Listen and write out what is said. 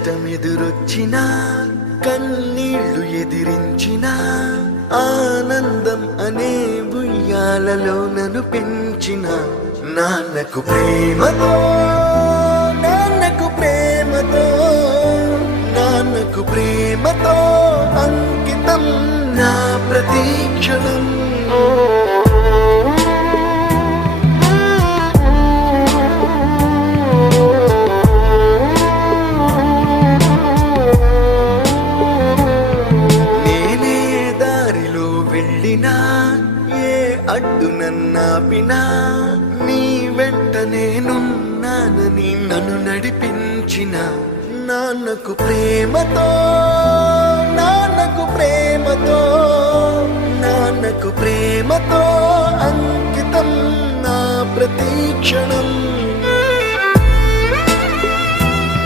కష్టమెదురొచ్చినా కన్నీళ్లు ఎదిరించినా ఆనందం అనే ఉయ్యాలలో నన్ను పెంచిన నాన్నకు ప్రేమతో నాన్నకు ప్రేమతో నాన్నకు ప్రేమతో అంకితం నా ప్రతీక్షణం. ఏ అడ్డు నన్నాపినా నీ వెంట నేనున్నానని నన్ను నడిపించిన నాన్నకు ప్రేమతో నాన్నకు ప్రేమతో నాన్నకు ప్రేమతో అంకితం నా ప్రతీక్షణం.